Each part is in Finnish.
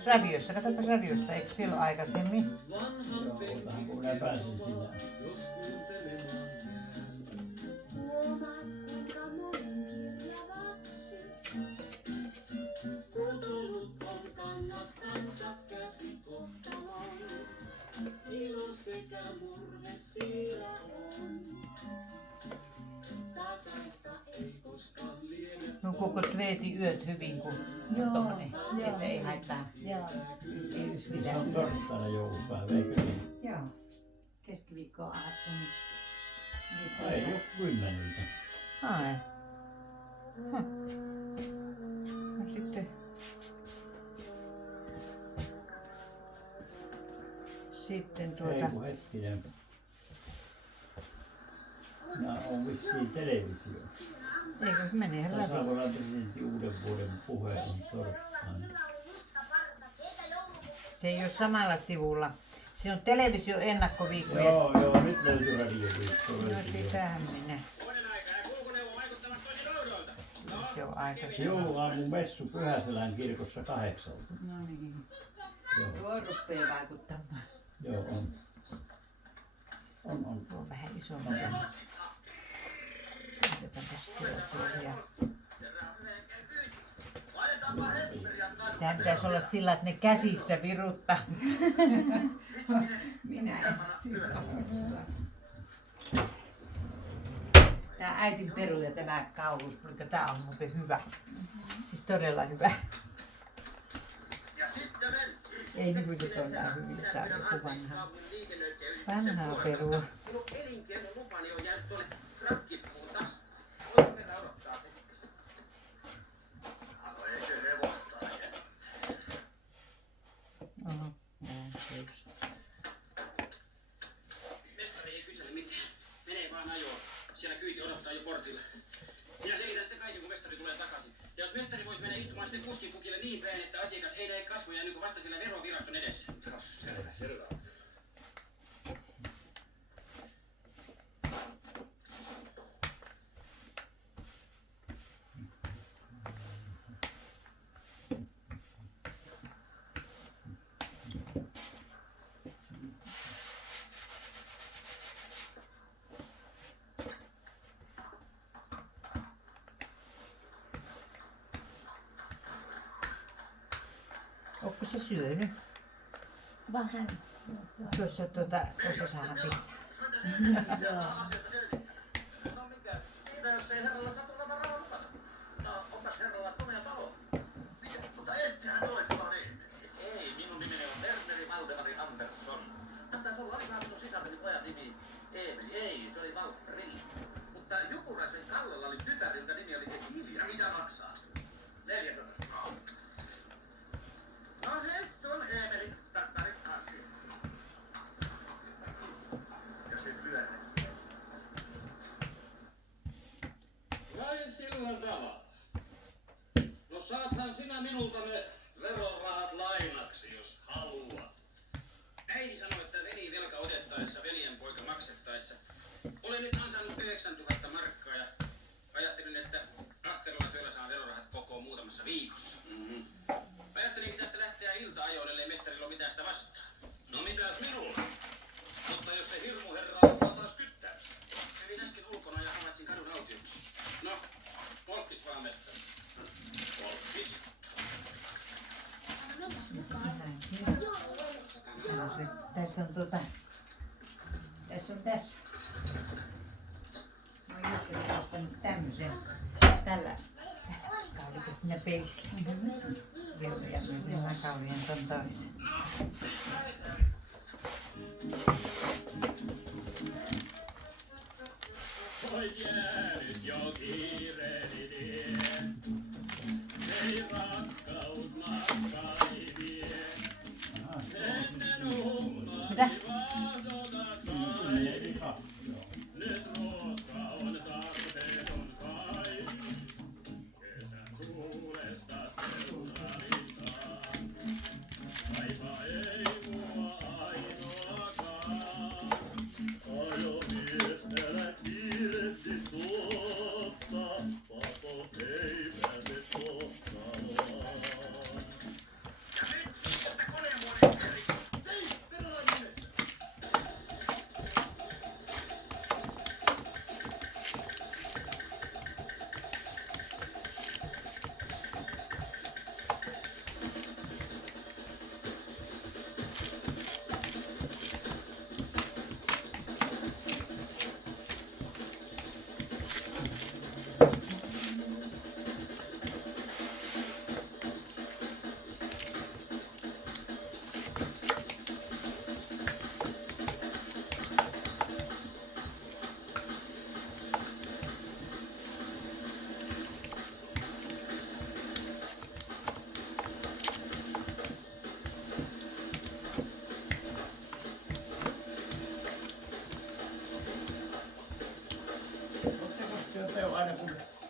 Eikös radiossa? Katsotaan radiosta, eikö silloin aikaisemmin? Joo, otahan kun minä pääsin sinne asti. Nukuuko Sveeti yöt hyvin, kun tommonen, että ei haittaa? Joo. Ei Se on torstaina joulupäivä, eikö niin? Joo. Keskiviikko aattoni. Ai, jo 10. Ai. No sitten. Sitten Ei kun hetkinen. Mä oon vissiin televisiossa. Eikö menee läpi? Tasavallan presidentin uuden vuoden puhe on torstaina. Se ei ole samalla sivulla. Se on televisio ennakkoviikko. Joo, nyt löytyy radioviikko. No sitähän minä. Se on aikaisin. Jouluaamun messu Pyhäselän kirkossa 8. No niin. Joo, Tuo rupeaa vaikuttamaan. joo on. On. Tuo on vähän isompi. Otetaanpas tuo ja... Sehän pitäisi olla sillä, että ne käsissä viruttaa. Minä en sitä osaa. Tää äitin peru ja tämä kauluspulikka, tää on muuten hyvä. Siis todella hyvä. Ei nykyiset ole näin hyvin, tää on joku vanhaa perua. Oho, Mestari ei kysele mitään. Menee vaan ajoon. Siellä kyyti odottaa jo portilla. Minä selitän sitten kaiken, kun mestari tulee takaisin. Ja jos mestari voisi mennä istumaan sitten kuskin pukille niin päin, että asiakas ei näe kasvoja niin kuin vasta siellä veroviraston edessä. Selvä. Ootko se syönyt? Vähän. Tuossa saadaan pizzaa. Joo. No mikä? Siitä jos ei herralla satu olemaan rahaa mukana. No, onpas herralla komea talo. Mutta ettehän olekaan niin. Ei, minun nimeni on Werneri Valdemari Andersson. Taisi olla minun sisareni pojan nimi Eemeli. Ei, se oli Valtteri. Mutta Jukuraisen Kallella oli tytär, jonka nimi oli Cecilia. Mitä maksaa? 400. No se on Eemeli. Tarttarit asia. Ja se pyörä. Vai sillä tavalla. No saathan sinä minulta ne verorahat lainaksi, jos haluat. Äiti sanoi, että veli velka otettaessa, veljenpoika maksettaessa. Olen nyt ansainnut 9000 markkaa ja ajattelin, että ahkeralla työllä saan verorahat koko muutamassa viikossa. Ajattelin, että tästä lähteä ilta-ajoille, ellei mestarilla ole mitään sitä vastaan. No mitäs minulla? Mutta jos se hirmuherra alkaa taas kyttää. Kävin äsken ulkona ja havaitsin kadun autioksi. No, polkis vaan mestari. Polkis. Tässä on tässä. No just että ostanut tämmösen. Tällä kaudella sinne penkkiin. Virvoja myöten mä kaulien ton toisen. Oi jäänyt jo kiireeni tie. Ei rakkaus matkani vie. Ennen ummani vahdota kai. Nyt ruoka on tarpeeton kai. Kesän tuulesta seuraritaan. Aiva ei mua ainoakaan. Ajo mies, älä kiirehti tuosta. Papo ei pääse kohtaamaan. Ja nyt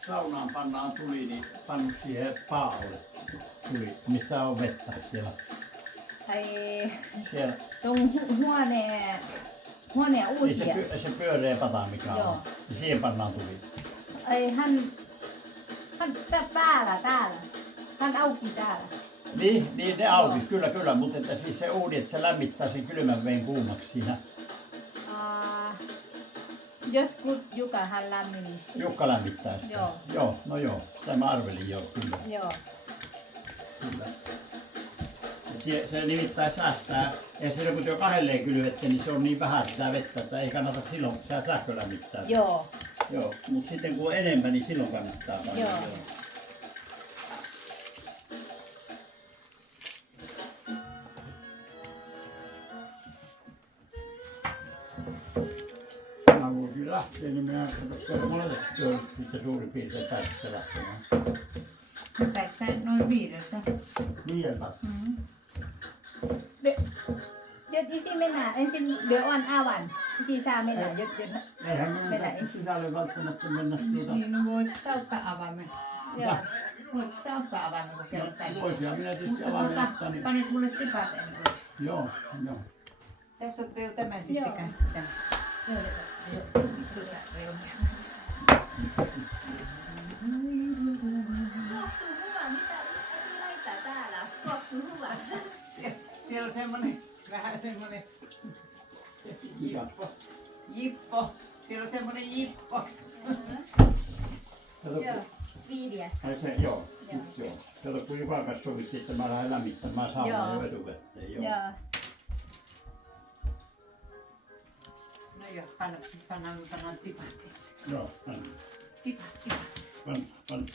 saunaan pannaan tuli, niin pannu siihen paalle tuli, missä on vettä siellä. Ai Siellä huoneen niin uusia. se pyöreä pata mikä Joo. on. Ja siihen pannaan tuli. Ai hän täällä. Hän auki täällä. Niin ne auki, Joo. kyllä, mutta että siis se uuni, että se lämmittää sen kylmän veden kuumaksi siinä. Joskus Jukan hän lämmin. Jukka lämmittää sitä. Joo, sitä mä arvelin jo, kyllä. Joo. Kyllä. Se nimittäin säästää, ja silloin kun te kahdelleen kylvette, niin se on niin vähän sitä vettä, että ei kannata silloin sitä sähkö lämmittää. Joo. Joo, mutta sitten kun on enemmän, niin silloin kannattaa paljon. Joo. Mä voisin lähteä, niin minä katsotaan moneksi työlle sitten suurin piirtein tästä lähtemään. Päästään noin 5. Niinpä. Isi mennään ensin on avan. Isi saa mennä. Eihän minun Mennään tarvitse ensin. sisälle välttämättä mennä tuota. Niin, no voit sauttaa avaimen. Joo. Voit sauttaa avaimen, kun kerran päivä. Voisin minä tietysti avaimen ottaa. Niin... Panit mulle tipat ennen. Joo. Tässä on vielä tämä sitten Joo. kanssa. Tuota reunaa. Tuoksu hyvä. Mitä laittaa täällä? Tuoksu hyvä. Siellä on semmonen, vähän semmonen Jippo. jippo. Siellä on semmonen jippo. Joo. Viidiä. Joo. Kato, kun Jukan kanssa sovittiin, että mä lähden lämmittämään saunaa jo etukäteen. Joo. Joo. No joo, pannaan tipat ensiksi. Joo. Tipat. Pan.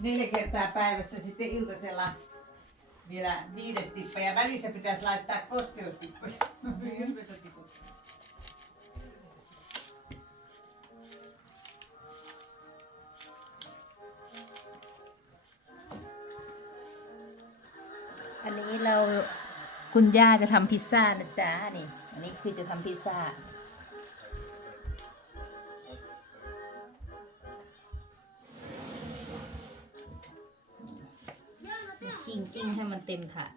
4 kertaa päivässä, sitten iltasella vielä 5 tippa ja välissä pitäisi laittaa kosteustippoja.อันนี้เราคุณย่าจะทำพิซซ่านะจ๊ะนี่ อันนี้คือจะทำพิซซ่า กิ้งให้มันเต็มถาด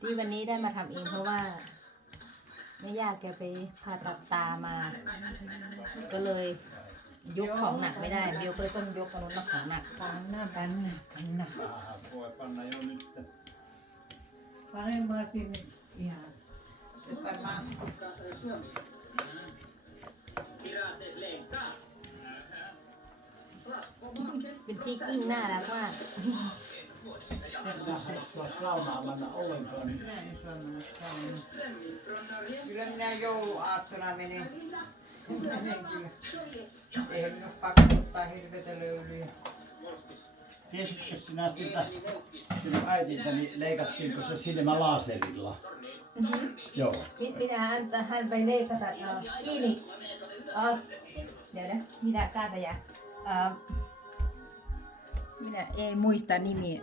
ที่วันนี้ได้มาทำเองเพราะว่าไม่อยากแกไปผ่าตัดตามา ก็เลยยกของหนักไม่ได้เบลก็เลยต้องยกกระนุนนักของหนัก Panna. Voi panna jo nyt. Pane vaan sinne ihan. Jos varmaan Pirates lenkkaa. เป็นที่กิ้งน่ารักมาก Tässä sua saunaamaan ollenkaan. Niin... minä en suomalainen sauna. Kyllä minä jouluaattona menen kyllä. Eihän minun pakko ottaa hirveätä löylyä. Tiesitkö sinä sitä sinun äitiltäni leikattiinko se silmä laserilla? Joo. Minä antaa hänไปleikata kiinni เดี๋ยวนะminä kaataja minä ei muista nimiä.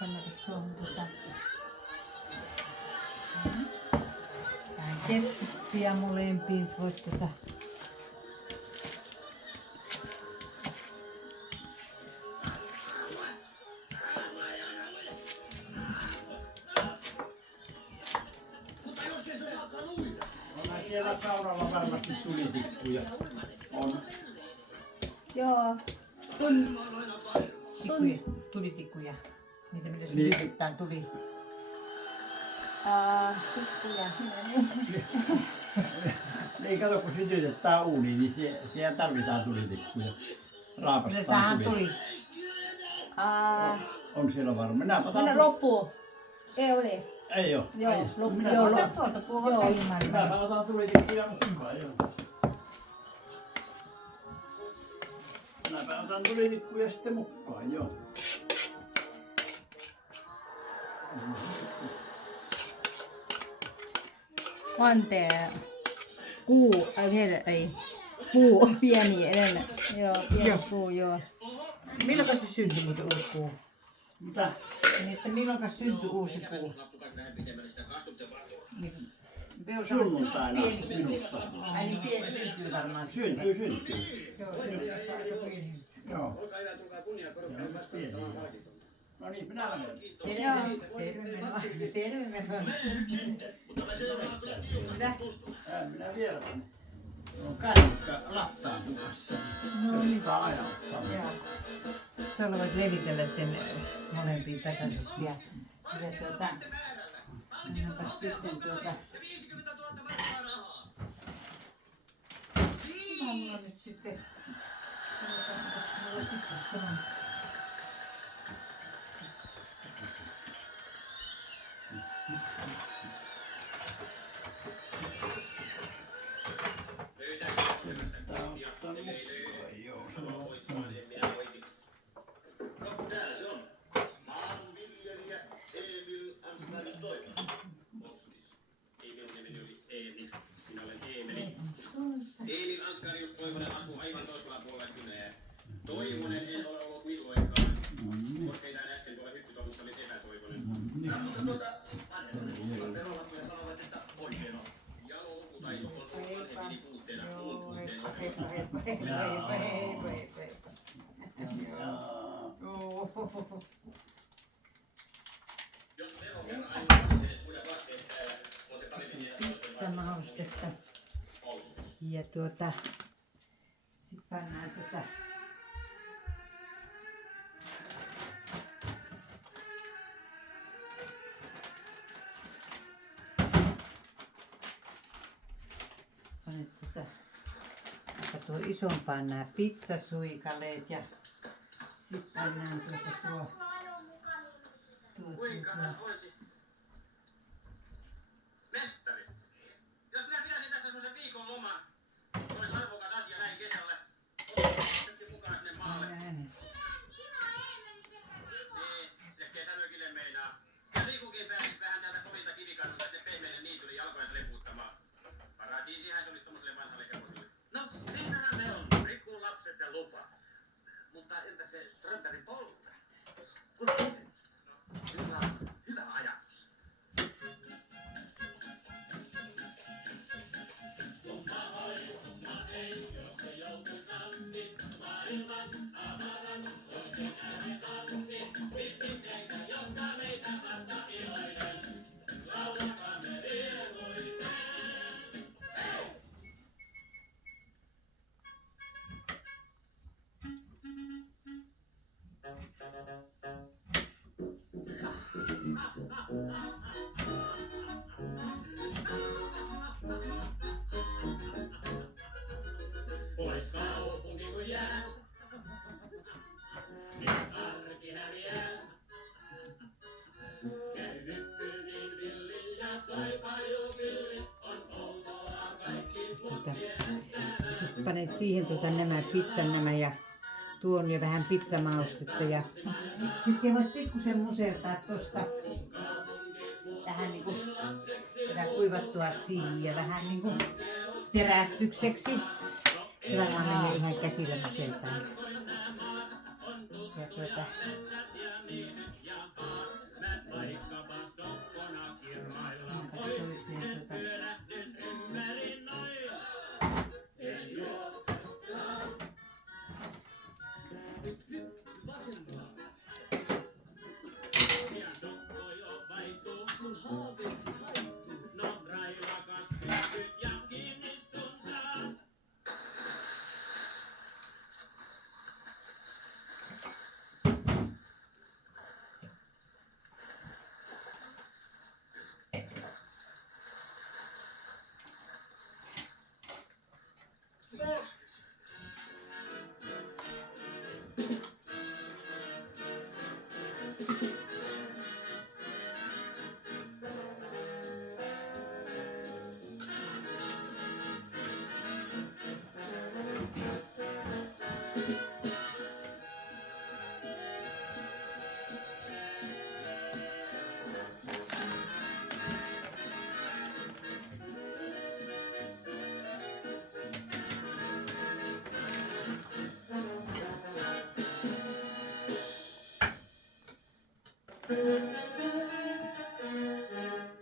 Pannaanpas tuohon vähän ketsippiä molempiin. Vois Onhan siellä saunalla varmasti tulitikkuja. On. Joo. tulitikkuja. Niitä mitä se Niin. sytyttää tuli. Tikkuja. Niin kato kun sytytetään uuniin, niin siellä tarvitaan tulitikkuja. Mitä Raapastaan saadaan tuli. tuli? On siellä varmaan. Minä Minä otan... loppuu. Ei ole. Ei oo. Joo, Ai, loppu. minä Joo, otan- Ota tuolta, kun on Joo. ilman. Minä otan tulitikkuja, mutta hyvä joo. Minäpä otan tulitikkuja sitten mukaan, joo. Kante kuu, ai vielä ei. Puu pieni edellä. Joo, pieni Joo. puu, joo. Milloin se syntyi muuten uusi puu? Mitä? Niin, että milloin syntyi uusi puu? Niin, Sunnuntaina minusta. Ai niin pieni syntyy varmaan. Syntyy. Joo, syntyy aika pieni. Joo. Olkaa hyvä, tulkaa kunnia korokkaan vastaanottamaan palkintoa. No niin, minä lähden. Terve menoa. Mitä? Minä vielä tänne. On kännykkä lattaantumassa. Se pitää aina ottaa. Joo. Tuolla voit levitellä sen molempiin tasaisesti. Ja annapas sitten mulla nyt sitten. Mulla on pikkus sanon. Joo, se on ottanut. No, täällä se on. Maanviljelijä Emil Ansgarin Toivonen. Ei minun nimeni oli Emil. Minä olen Emeli. Emil Ansgarius Toivonen asuu aivan toisella puolella kylää. Toivonen en ole ollut milloinkaan. Korkeintaan äsken tuolla hyttytomussa oli epätoivonen. Katsotaan vanhempani. Verolappuja sanovat, että oikein on. Jalolukutaito on ollut vanhempini puutteena. Pizzamaustetta. Ja sit pannaan tuo isompaan nämä pizzasuikaleet ja sit pannaan Kuinka hän hoiti? Mestari! Jos minä pitäisin tässä semmosen viikon loman, olisi arvokas asia näin kesällä. Otettiin mukaan sinne maalle. Niin, sinne kesämökille meinaa. Ja liikukin pääsis vähän täältä komilta kivikannulta sinne pehmeille niitylle jalkojensa lepuuttamaan. Paratiisihän se olisi tommoselle vanhalle hevosille. No, siinähän ne on. Rikkuun lapset ja lupa. Mutta entä se Strömbergin polta? Hyvä ajatus. Pois kaupunki kun jää, niin arki häviää. Käy hyppy niin villi ja soi pajupilli, on outoa kaikki muut viettää. Sitten panen siihen nämä pizzan ja tuon jo vähän pizzamaustetta ja sit siihen voit pikkusen musertaa tosta vähän niinku tätä kuivattua siiviä vähän niinku terästykseksi. Se varmaan menee ihan käsillä musertaa. Ja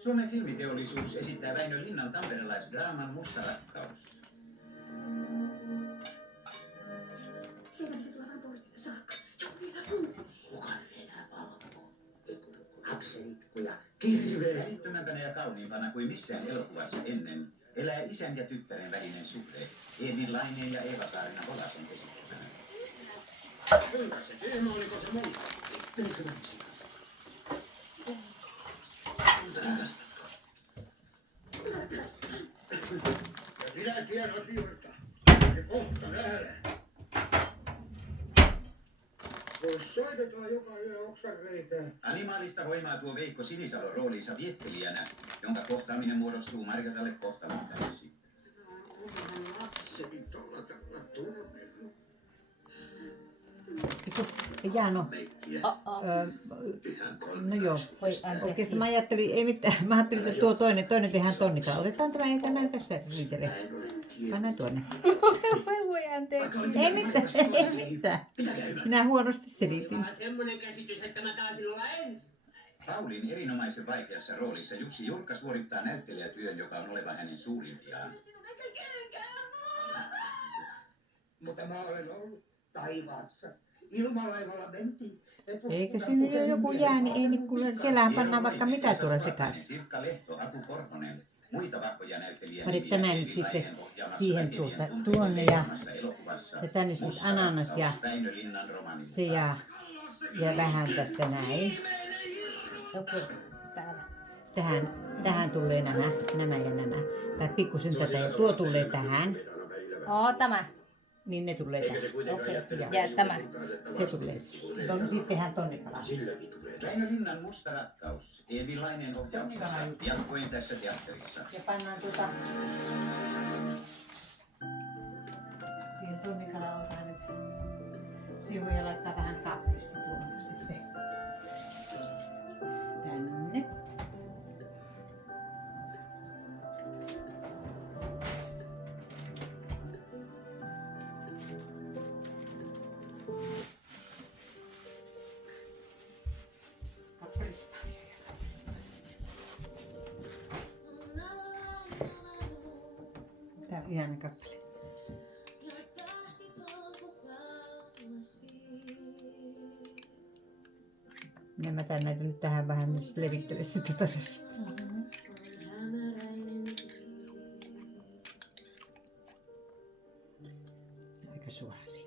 Suomen filmiteollisuus esittää Väinö Linnan tamperelaisdraaman Musta rakkaus. Siinä se tuodaan portille saakka. Ja vielä kuuluu. Kukaan enää valvoo. Lapsen itku ja kirveä. Välittömämpänä ja kauniimpana kuin missään elokuvassa ennen elää isän ja tyttären välinen suhde. Edvin Laineen ja Eeva-Kaarina Holasen esittämänä. Kuinka se tyhmä, oliko se muuta? Ja sinä tien asioita. Ja kohta nähdään. Jos soitetaan joka yö oksan reitään. Animaalista voimaa tuo Veikko Sinisalo rooliinsa viettelijänä, jonka kohtaaminen muodostuu Marjatalle kohtalokkaaksi. Onhan lapseni tuolla tavalla turmellut. Jaano, no joo. Voi anteeksi. Oikeastaan mä ajattelin, ei mitään, mä ajattelin, että tuo toinen tehdään tonnikalla. Otetaan tämä, ei tämä tässä riitele. Pannaan tuonne. Voi anteeksi. Ei mitään. Minä huonosti selitin. Semmonen käsitys, että mä taisin olla ensin. Paulin erinomaisen vaikeassa roolissa Jussi Jurkka suorittaa näyttelijätyön, joka on oleva hänen suurimpiaan. Mutta mä olen ollut taivaassa. Ilmalaivalla mentiin. Eikö sinne ole joku jääni? Ei nyt kuule, siellähän pannaan vaikka mitä tuolla sekaisin. Sirkka Lehto, Aku Korhonen. Muita vahvoja näyttelijä. Pani tämän nyt sitten siihen tuonne ja tänne sitten ananas ja se ja vähän tästä näin. Okei, täällä. Tähän tulee nämä ja nämä. Tai pikkusen tätä ja tuo tulee tähän. Tämä. Niin ne tulee tähän. Okei. Ja tämä. Se tulee siihen. Sitten tehdään tonnikala. Väinö Linnan Musta rakkaus. Edvin Laineen ohjauksessa. Piakkoin tässä teatterissa. Ja pannaan siihen tonnikala otetaan nyt. Siihen voi laittaa vähän kaprissa tuonne sitten. Tänne. Kaprista. Tää on ihana kappale. Mä tän näitä nyt tähän vähän, niin levittele sitä tasossa. Aika suosia.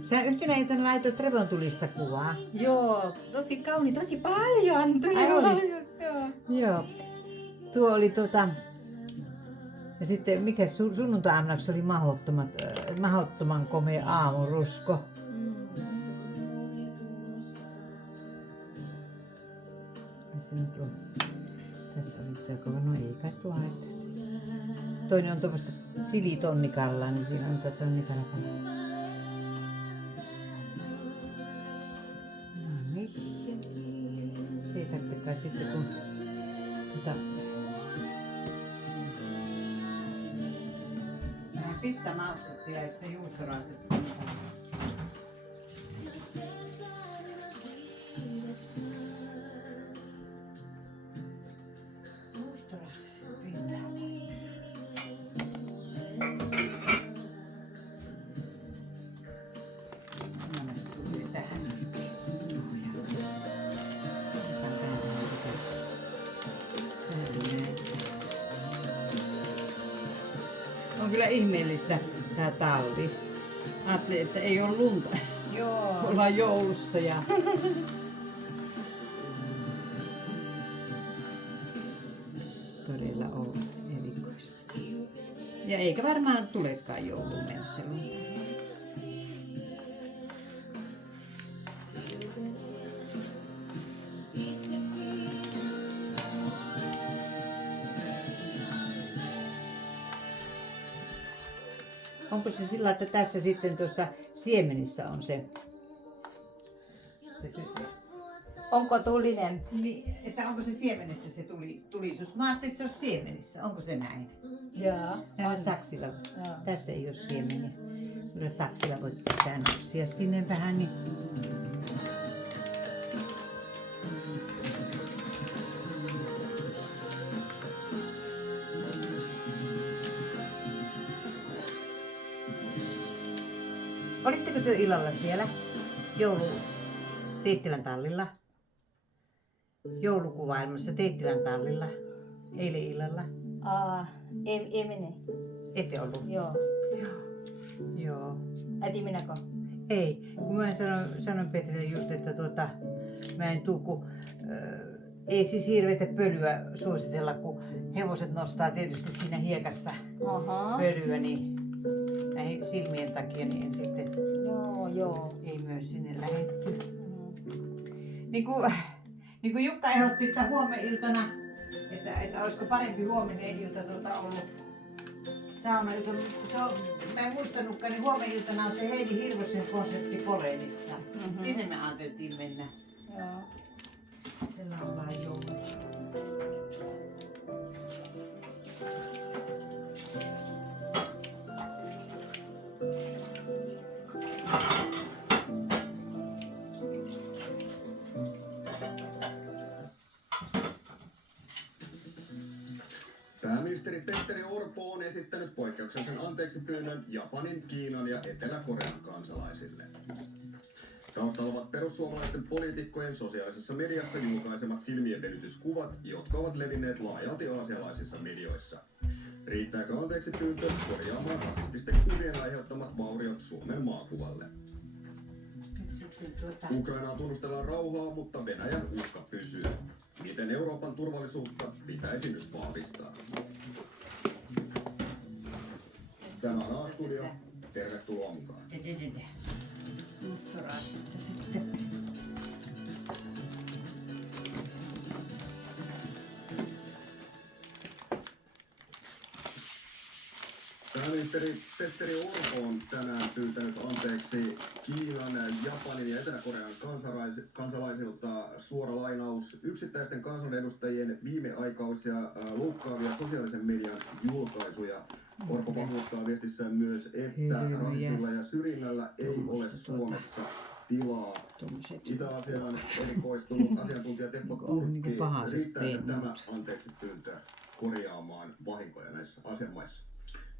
Sä yhtenä iltana laitoit revontulista kuvaa. Joo, tosi kauni, tosi paljon tuli. Ai oli? Joo. Joo. Tuo oli ja sitten mikä sunnuntai-aamuna oli mahdottoman komea aamurusko. Ja se nyt on. Tässä oli tuo, no ei kai tuo haittaisi. Sitten toinen on tuommoista silitonnikalla, niin siinä on tonnikalla paljon. No niin. Se ei tarvitsekaan sitten kun vähän pizza maustuttiin ja sitten juustoraset. Juustoraset riittää. Ananas tuli tähän sitten. On kyllä ihmeellistä tää talvi. Ajattelin, että ei ole lunta. Joo. Ollaan joulussa ja... Todella on erikoista. Ja eikä varmaan tulekaan joulun mennessä lunta. Onko se sillä, että tässä sitten tuossa siemenissä on se. Onko tulinen? Niin, että onko se siemenessä se tulisuus? Mä ajattelin, että se on siemenissä. Onko se näin? Joo. Näillä saksilla. Joo. Tässä ei ole siemeniä. Kyllä saksilla voit pitää napsia sinne vähän. Niin. Olitteko te illalla siellä Teittilän tallilla? Joulukuvailmassa Teittilän tallilla eilen illalla? Ei mene. Ette ollut? Joo. Joo. Äiti minäkö? Ei, kun mä sanoin Petrille just, että mä en tuu, kun ei siis hirveätä pölyä suositella, kun hevoset nostaa tietysti siinä hiekassa pölyä, niin näihin silmien takia niin sitten Joo. ei myös sinne lähetty. Niin kuin Jukka ehdotti, että huomeniltana, että olisiko parempi huominen ilta ollut saunailta. Mä en muistanutkaan, niin huomeniltana on se Heidi Hirvosen konsertti Polenissa. Sinne me ajateltiin mennä. Joo. Se laulaa joulua. Pääministeri Petteri Orpo on esittänyt poikkeuksellisen anteeksipyynnön Japanin, Kiinan ja Etelä-Korean kansalaisille. Taustalla ovat perussuomalaisten poliitikkojen sosiaalisessa mediassa julkaisemat silmienvenytyskuvat, jotka ovat levinneet laajalti aasialaisissa medioissa. Riittääkö anteeksipyyntö korjaamaan rasististen kuvien aiheuttamat vauriot Suomen maakuvalle? Ukrainaa tunnustellaan rauhaa, mutta Venäjän uhka pysyy. Miten Euroopan turvallisuutta pitäisi nyt vahvistaa? Tämä on A-studio. Tervetuloa mukaan. Pääministeri Petteri Orpo on tänään pyytänyt anteeksi Kiinan, Japanin ja Etelä-Korean kansalaisilta, suora lainaus, yksittäisten kansanedustajien viimeaikaisia loukkaavia sosiaalisen median julkaisuja. Orpo vakuuttaa viestissään myös, että rasismilla ja syrjinnällä ei ole Suomessa tilaa. Itä-Asiaan erikoistunut asiantuntija Teppo Turkki, riittääkö tämä anteeksipyyntö korjaamaan vahinkoja näissä asianmaissa?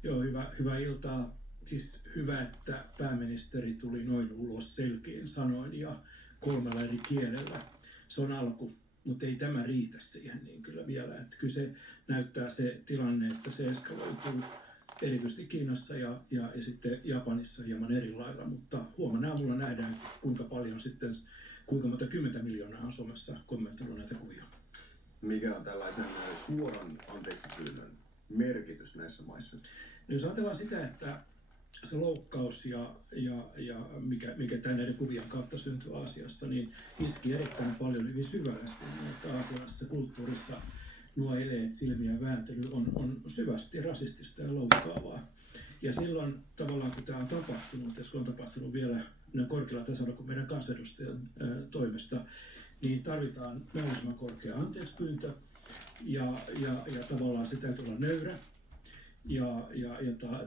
Joo, hyvää iltaa. Siis hyvä, että pääministeri tuli noin ulos selkein sanoin ja 3 eri kielellä. Se on alku, mutta ei tämä riitä siihen niin kyllä vielä. Että kyllä se näyttää se tilanne, että se eskaloituu erityisesti Kiinassa ja sitten Japanissa hieman eri lailla. Mutta huomenna aamulla nähdään, kuinka monta 10 miljoonaa on Suomessa kommentoinut näitä kuvia. Mikä on tällaisen suoran anteeksipyynnön merkitys näissä maissa? No jos ajatellaan sitä, että se loukkaus ja mikä näiden kuvien kautta syntyy Aasiassa, niin iski erittäin paljon hyvin syvälle sinne, että aasialaisessa kulttuurissa nuo eleet, silmien vääntely on syvästi rasistista ja loukkaavaa. Ja silloin tavallaan kun tämä on tapahtunut, ja se on tapahtunut vielä korkealla tasolla kuin meidän kansanedustajan toimesta, niin tarvitaan mahdollisimman korkea anteeksipyyntö ja tavallaan se täytyy olla nöyrä. Ja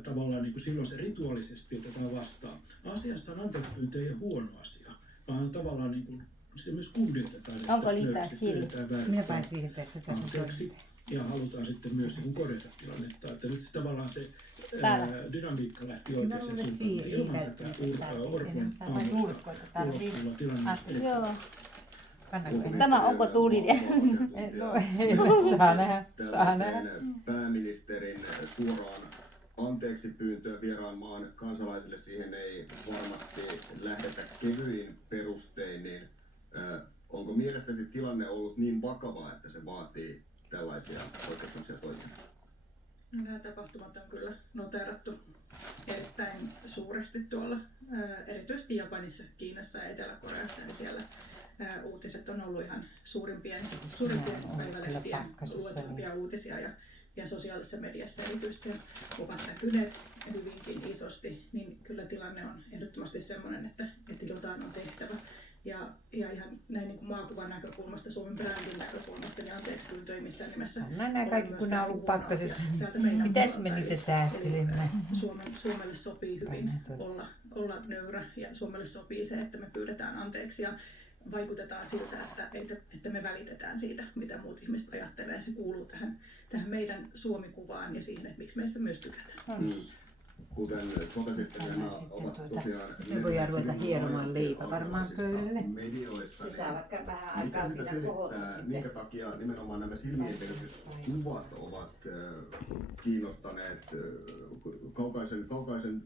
tavallaan niin kuin silloin se rituaalisesti otetaan vastaan. Asiassa on anteeksipyyntö ei ole huono asia, vaan tavallaan niin kuin se myös kunnioitetaan. Onko liittää siihen? Minä päin siihen tässä anteeksi. Ja halutaan sitten myös niin korjata tilannetta. Että nyt tavallaan se dynamiikka lähti oikeaan suuntaan. Ilman tätä Orpon ulostuloa tilanne. Joo. Tämä onko tulinen? Saa nähdä. Pääministerin suoraan anteeksipyyntöä vieraan maan kansalaisille, siihen ei varmasti lähdetä kevyin perustein, niin onko mielestäsi tilanne ollut niin vakava, että se vaatii tällaisia oikeuksellisia toimia? Nämä tapahtumat on kyllä noteerattu erittäin suuresti tuolla, erityisesti Japanissa, Kiinassa ja Etelä-Koreassa, ja siellä uutiset on ollut ihan suurimpien päivälehtien luetuimpia uutisia, ja ja sosiaalisessa mediassa erityisesti ovat näkyneet hyvinkin isosti, niin kyllä tilanne on ehdottomasti sellainen, että jotain on tehtävä. Ja ihan näin niin kuin maakuvan näkökulmasta, Suomen brändin näkökulmasta, niin anteeksi pyyntö ei missään nimessä. Nämä kaikki, kun nämä on ollut pakkasessa, Täältä meidän mitäs me puolelta. niitä säästelemme? Eli Suomelle sopii hyvin olla nöyrä ja Suomelle sopii se, että me pyydetään anteeksi ja vaikutetaan siltä, että me välitetään siitä, mitä muut ihmiset ajattelee. Se kuuluu tähän meidän Suomi-kuvaan ja siihen, että miksi meistä myös tykätään. Kuten totesitte, nämä ovat tosiaan... Me voidaan ruveta hieromaan leipä varmaan pöydälle. Medioissa, Se saa vaikka vähän aikaa siinä kohota sitten. minkä takia nimenomaan nämä silmienpelkyskuvat ovat kiinnostaneet kaukaisen